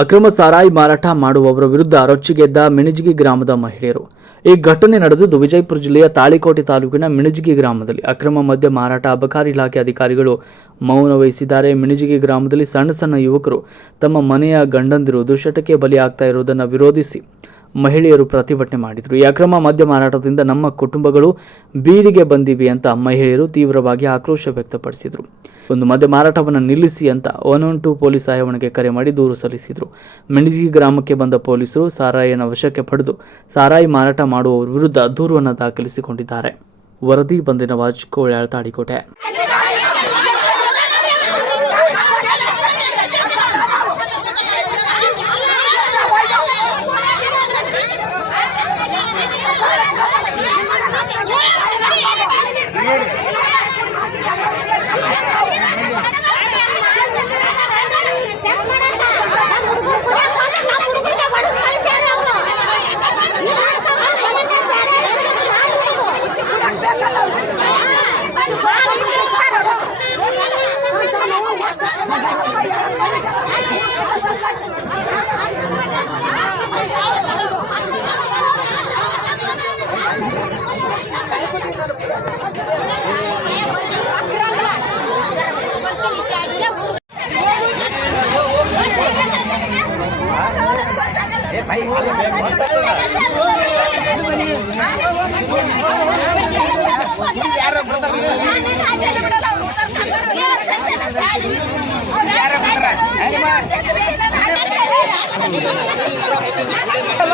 ಅಕ್ರಮ ಸಾರಾಯಿ ಮಾರಾಟ ಮಾಡುವವರ ವಿರುದ್ಧ ರೊಚ್ಚಿಗೆದ್ದ ಮಿಣಿಜಿಗಿ ಗ್ರಾಮದ ಮಹಿಳೆಯರು. ಈ ಘಟನೆ ನಡೆದಿದ್ದು ವಿಜಯಪುರ ಜಿಲ್ಲೆಯ ತಾಳಿಕೋಟೆ ತಾಲೂಕಿನ ಮಿಣಜಿಗಿ ಗ್ರಾಮದಲ್ಲಿ ಅಕ್ರಮ ಮದ್ಯ ಮಾರಾಟ ಅಬಕಾರಿ ಇಲಾಖೆ ಅಧಿಕಾರಿಗಳು ಮೌನ ವಹಿಸಿದ್ದಾರೆ. ಮಿಣಜಗಿ ಗ್ರಾಮದಲ್ಲಿ ಸಣ್ಣ ಸಣ್ಣ ಯುವಕರು ತಮ್ಮ ಮನೆಯ ಗಂಡಂದಿರು ದುಶ್ಚಟಕ್ಕೆ ಬಲಿಯಾಗ್ತಾ ಇರುವುದನ್ನು ವಿರೋಧಿಸಿ ಮಹಿಳೆಯರು ಪ್ರತಿಭಟನೆ ಮಾಡಿದರು. ಈ ಅಕ್ರಮ ಮದ್ಯ ಮಾರಾಟದಿಂದ ನಮ್ಮ ಕುಟುಂಬಗಳು ಬೀದಿಗೆ ಬಂದಿವೆ ಅಂತ ಮಹಿಳೆಯರು ತೀವ್ರವಾಗಿ ಆಕ್ರೋಶ ವ್ಯಕ್ತಪಡಿಸಿದರು. ಒಂದು ಮದ್ಯ ಮಾರಾಟವನ್ನು ನಿಲ್ಲಿಸಿ ಅಂತ ಒನ್ ಒನ್ ಟು ಪೊಲೀಸ್ ಸಹಾಯವಾಣಿಗೆ ಕರೆ ಮಾಡಿ ದೂರು ಸಲ್ಲಿಸಿದರು. ಮೆಣಸಿಗೆ ಗ್ರಾಮಕ್ಕೆ ಬಂದ ಪೊಲೀಸರು ಸಾರಾಯಿನ ವಶಕ್ಕೆ ಪಡೆದು ಸಾರಾಯಿ ಮಾರಾಟ ಮಾಡುವವರ ವಿರುದ್ಧ ದೂರವನ್ನು ದಾಖಲಿಸಿಕೊಂಡಿದ್ದಾರೆ. ವರದಿ ಬಂದಿನ ವಾಜ್ ಕೋಳ್ಯಾಳ್ Thank you.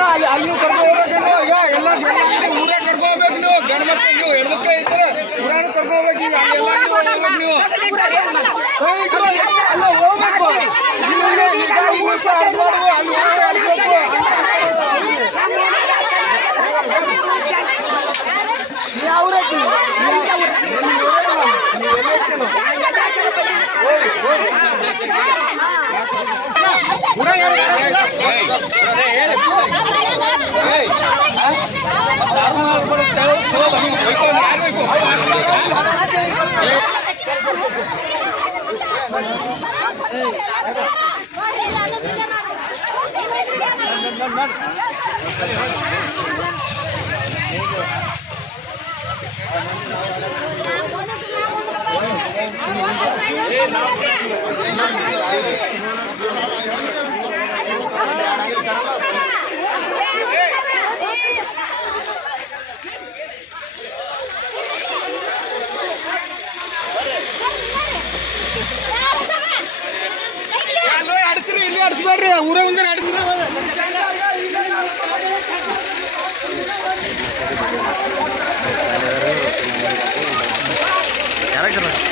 ಅಲ್ಲಿ ಅಲ್ಲಿ ಕರ್ಕೊ ಹೋಗ್ಬೇಕು ನೀವು ಎಲ್ಲ ಊರೇ ಕರ್ಕೊ ಹೋಗ್ಬೇಕು ನೀವು ಗಂಡ ಮಕ್ಳು ನೀವು ಹೆಣ್ಮಕ್ಳು ಇದ್ರೆ ಊರಾನ ಕರ್ಕೊ ಹೋಗ್ಬೇಕು ಈಗ ಅಲ್ಲೆಲ್ಲ ನೀವು ನೀವು ಅಲ್ಲ ಹೋಗ್ಬೇಕು ಅಡ್ಡಾಡು, ಅಲ್ಲಿ Hey! உறவு வந்து நடந்து இறக்குறேன்